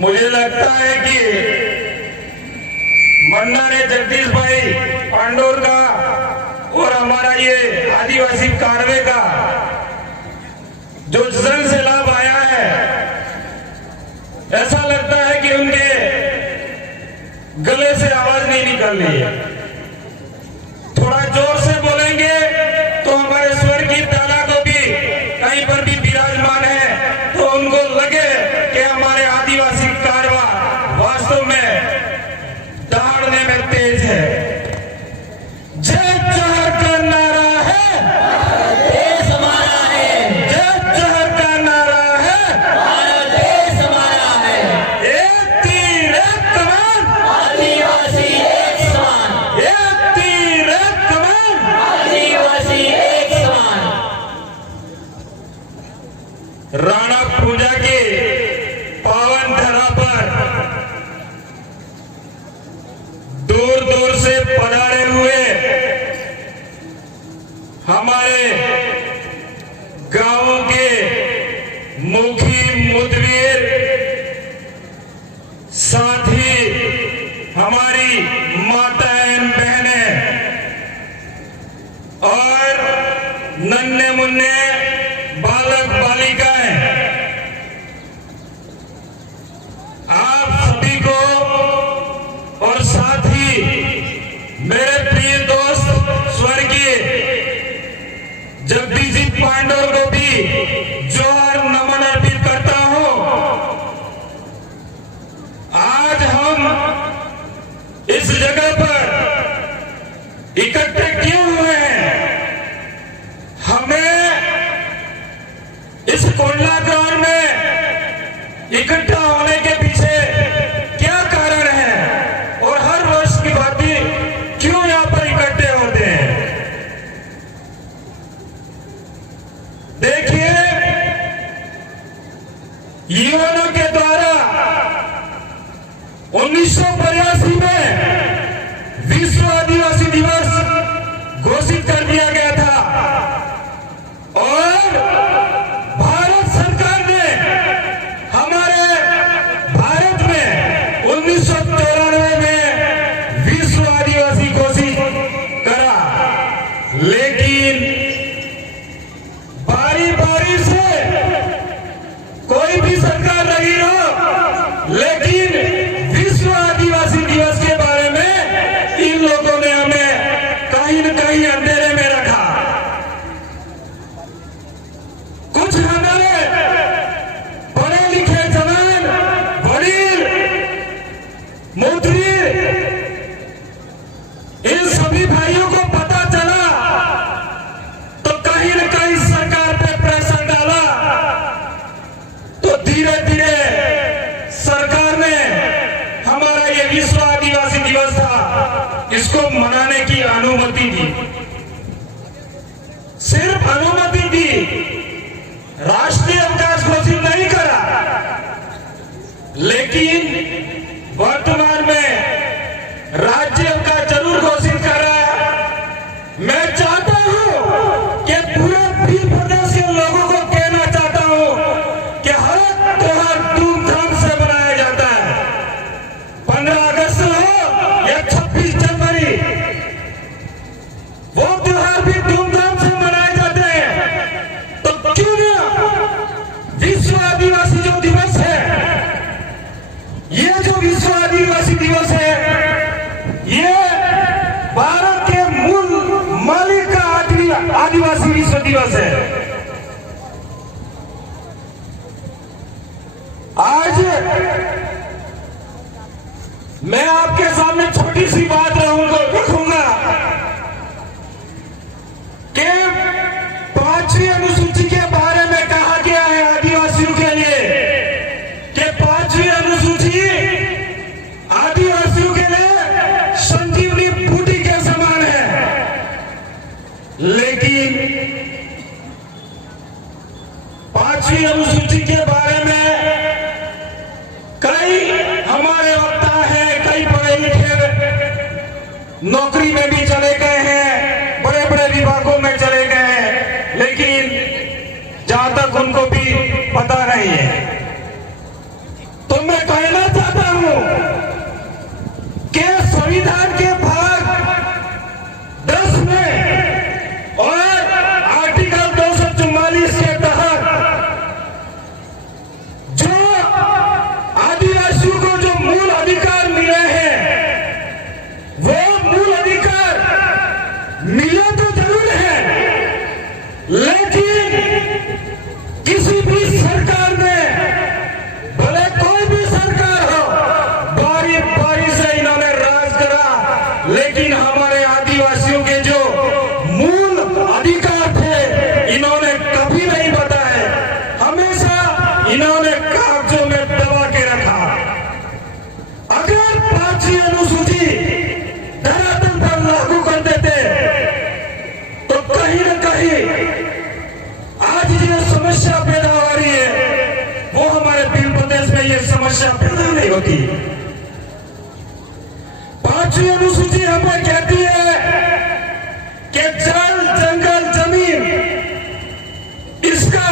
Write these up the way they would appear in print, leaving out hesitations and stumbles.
मुझे लगता है कि मंदाने जगदीश भाई पांडोर का और हमारा ये आदिवासी कारवे का जो जंग से लाभ आया है, ऐसा लगता है कि उनके गले से आवाज नहीं निकल रही है। थोड़ा जोर से बोलेंगे तो हमारे स्वर की ताला को भी कहीं पर भी विराजमान है तो उनको लगे कि हमारे आदिवासी कारवा वास्तव में दहाड़ने में तेज है। जय जोहर का नारा है, देश हमारा है। जय जोहर का नारा है, भारत देश हमारा है। एक तीर एक कमान, आदिवासी एक समान। एक तीर एक कमान। आदिवासी एक समान। राणा पूजा के पावन धरा पर दूर दूर से पधारे हुए हमारे गांवों के मुखी मुदवीर साथ ही हमारी माताएं बहनें और नन्हे मुन्ने बालक बालिकाएं, आप सभी को और साथ ही मेरे प्रिय दोस्त स्वर्गीय जगदीश जी पांडोर को भी जोहर नमन अर्पित करता हूं। आज हम इस जगह पर इकट्ठे क्यों हुए हैं? हमें इस कोंडला ग्राउंड में इकट्ठा होने के पीछे क्या कारण है और हर वर्ष की भांति क्यों यहां पर इकट्ठे होते हैं? देखिए, यूएनओ के द्वारा 1982 में विश्व आदिवासी दिवस घोषित कर दिया गया था और भारत सरकार ने हमारे भारत में 1994 में विश्व आदिवासी घोषित करा, लेकिन बारी बारी से कोई भी सरकार रही हो, लेकिन विश्व आदिवासी दिवस के बारे में इन लोगों ने हमें कहीं न कहीं अंधेरे में रखा। कुछ हमारे पढ़े लिखे जवान, वडील, मुद्रीर, इन सभी भाइयों को पता चला तो कहीं न कहीं सरकार पे प्रेशर डाला, तो धीरे धीरे सरकार ने हमारा ये विश्व आदिवासी दिवस था, इसको मनाने की अनुमति दी। सिर्फ अनुमति दी, राष्ट्रीय अवकाश घोषित नहीं करा। लेकिन वर्तमान में राज्य अवकाश जरूर घोषित कर रहा है। मैं चाहता हूं कि पूरे भील प्रदेश के लोगों को कहना चाहता हूं कि हर त्योहार धूमधाम से मनाया जाता है। 15 अगस्त हो या 26 जनवरी, वो त्योहार भी धूमधाम से मनाए जाते हैं। तो क्यों ना विश्व आदिवासी जो दिवस है, ये जो विश्व आदिवासी दिवस है, ये भारत के मूल मालिक का आदिवासी विश्व दिवस है। आज मैं आपके सामने छोटी सी बात रखूंगा कि 5वीं अनुसूची के बारे में कहा गया है आदिवासियों के लिए कि 5वीं अनुसूची आदिवासियों के लिए संजीवनी बूटी के समान है। लेकिन 5वीं अनुसूची के बारे में कई हमारे वक्ता हैं, कई पढ़े लिखे नौकरी में भी चले गए हैं, बड़े बड़े विभागों में चले गए हैं, लेकिन जहां तक उनको भी पता नहीं है। तो मैं कहना इन्होंने कागजों में दबा के रखा। अगर 5वीं अनुसूची धरातल पर लागू कर देते तो कहीं न कहीं आज जो समस्या पैदा हो रही है वो हमारे भीम प्रदेश में ये समस्या पैदा नहीं होती। 5वीं अनुसूची हमें कहती है कि जल, जंगल, जमीन इसका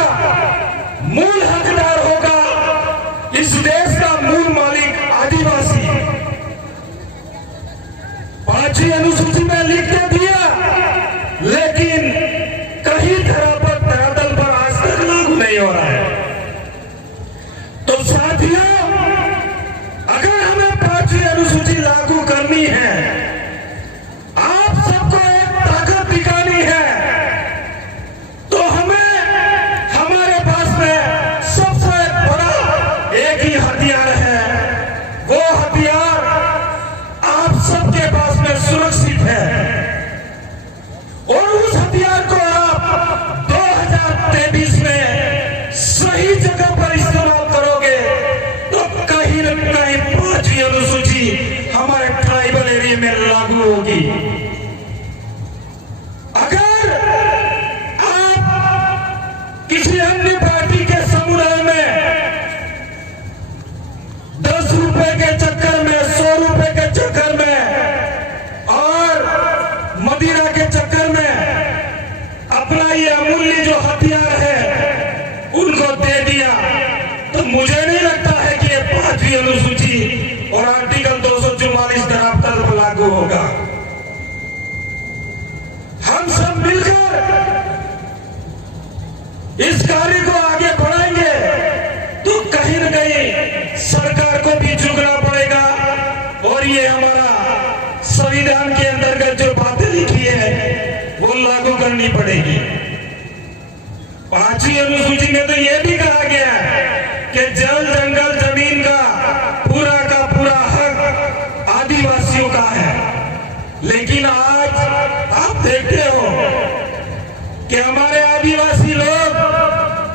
मूल हकदार होगा इस देश का मूल मालिक आदिवासी। 5वीं अनुसूची में लिख के दिया, लेकिन कहीं धरातल पर आज तक लागू नहीं हो रहा है। तो साथियों, अगर हमें 5वीं अनुसूची लागू करनी है, आप सबको एक ताकत दिखानी है, तो हमें हमारे पास में सबसे बड़ा एक ही हथियार है। वो हथियार आप सबके पास में सुरक्षित है और उस हथियार को आप 2023 में सही जगह पर इस्तेमाल करोगे तो कहीं न कहीं 5वीं अनुसूची हमारे ट्राइबल एरिया में लागू होगी। अगर आप किसी अन्य पार्टी के समुदाय में 10 रुपए के चक्कर में, 100 रुपए के चक्कर में और मदिरा के चक्कर में अपना ये अमूल्य जो हथियार है उनको दे दिया, तो मुझे नहीं लगता है कि ये 5वीं अनुसूची और आर्टिकल 244 धरातल पर लागू होगा। हम सब मिलकर इस कार्य को आगे बढ़ाएंगे तो कहीं न कहीं सरकार को भी झुकना पड़ेगा और ये हमारा संविधान के अंतर्गत जो बातें लिखी है वो लागू करनी पड़ेगी। 5वीं अनुसूची में तो ये भी कहा गया है कि जल, जंगल, जमीन का पूरा हक आदिवासियों का है। लेकिन आज आप देखते हो कि हमारे आदिवासी लोग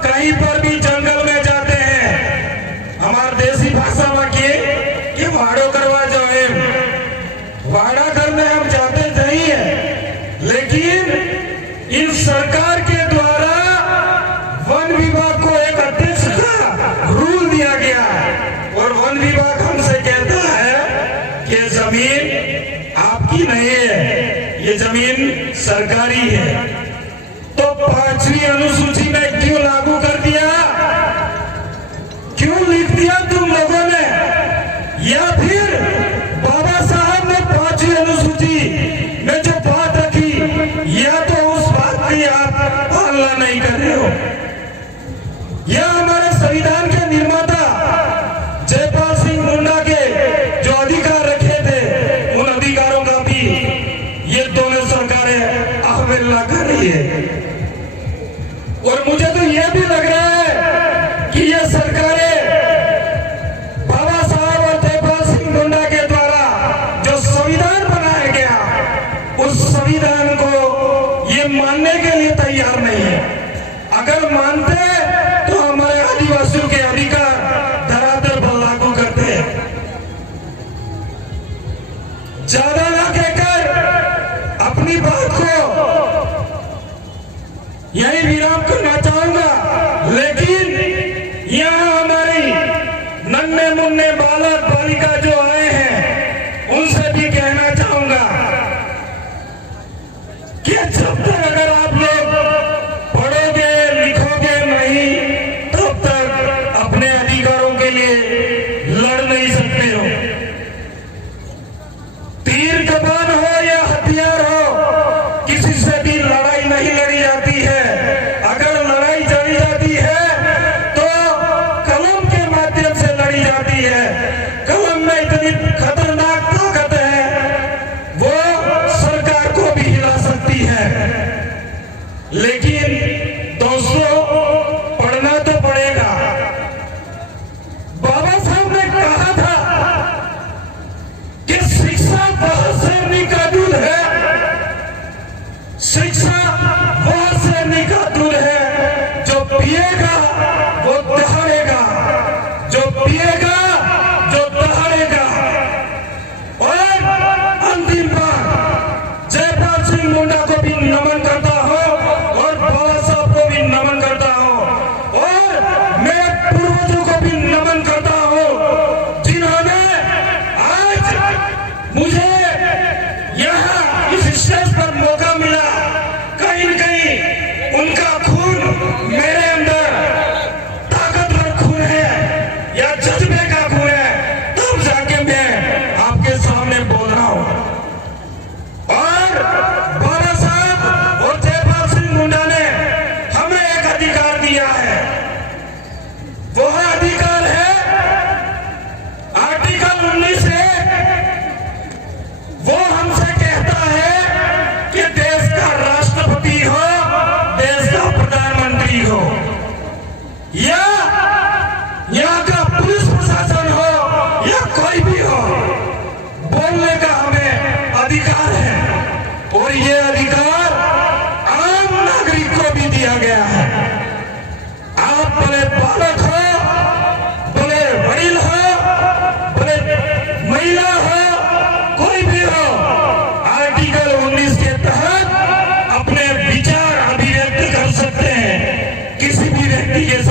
कहीं पर भी जंगल में जाते हैं, हमारे देसी भाषा में कि वाड़ो करवा जाओ, वाड़ा करने हम जाते नहीं है, लेकिन इन सरकार के द्वारा वन विभाग को एक अध्यक्ष का रूल दिया गया है और वन विभाग हमसे कहता है कि जमीन आपकी नहीं है, ये जमीन सरकारी है। तो 5वीं अनुसूची में क्यों लागू कर दिया, क्यों लिख दिया तुम लोगों ने? या फिर बाबा साहब ने 5वीं अनुसूची में जो बात रखी, या तो उस बात की आप पालना नहीं कर रहे हो, या हमारे संविधान के निर्माता जयपाल सिंह मुंडा के जो अधिकार रखे थे उन अधिकारों का भी ये दोनों सरकारें अवहेलना कर रही है। और मुझे तो ये भी लग रहा है कि ये सरकारें बाबा साहब और जयपाल सिंह मुंडा के द्वारा जो संविधान बनाया गया उस संविधान को ये मानने के लिए तैयार नहीं है। अगर मानते तो हमारे आदिवासियों के अधिकार धरातल पर लागू करते। ज्यादा ना कहकर अपनी बात को यही विराम करना चाहूंगा, लेकिन यहाँ हमारी नन्हे मुन्ने बालक बालिका जो आए हैं उनसे भी कहना चाहूंगा कि जब तक अगर आप लोग पढ़ोगे लिखोगे नहीं तब तक अपने अधिकारों के लिए लड़ नहीं सकते हो। तीर कमान हो या हथियार हो, किसी से भी लड़ाई नहीं लड़ी जाती है। अगर लड़ाई लड़ी जाती है तो कलम के माध्यम से लड़ी जाती है। कलम में इतनी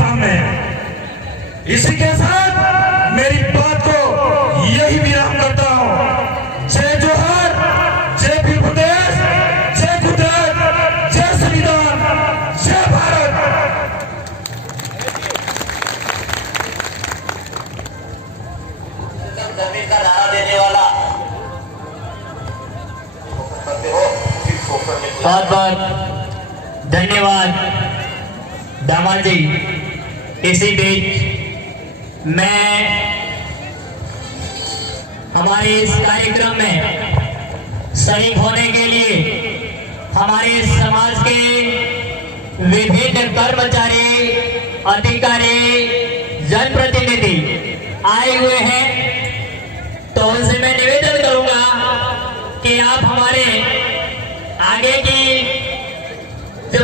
सामने। इसी के साथ मेरी बात को यही विराम करता हूं। जय जोहर, जय भीम प्रदेश, जय गुजरात, जय संविधान, जय भारत। जमीन का नारा देने वाला बहुत बहुत धन्यवाद दामाद जी। इसी बीच मैं हमारे इस कार्यक्रम में शरीक होने के लिए हमारे समाज के विभिन्न कर्मचारी, अधिकारी, जनप्रतिनिधि आए हुए हैं, तो उनसे मैं निवेदन करूंगा कि आप हमारे आगे की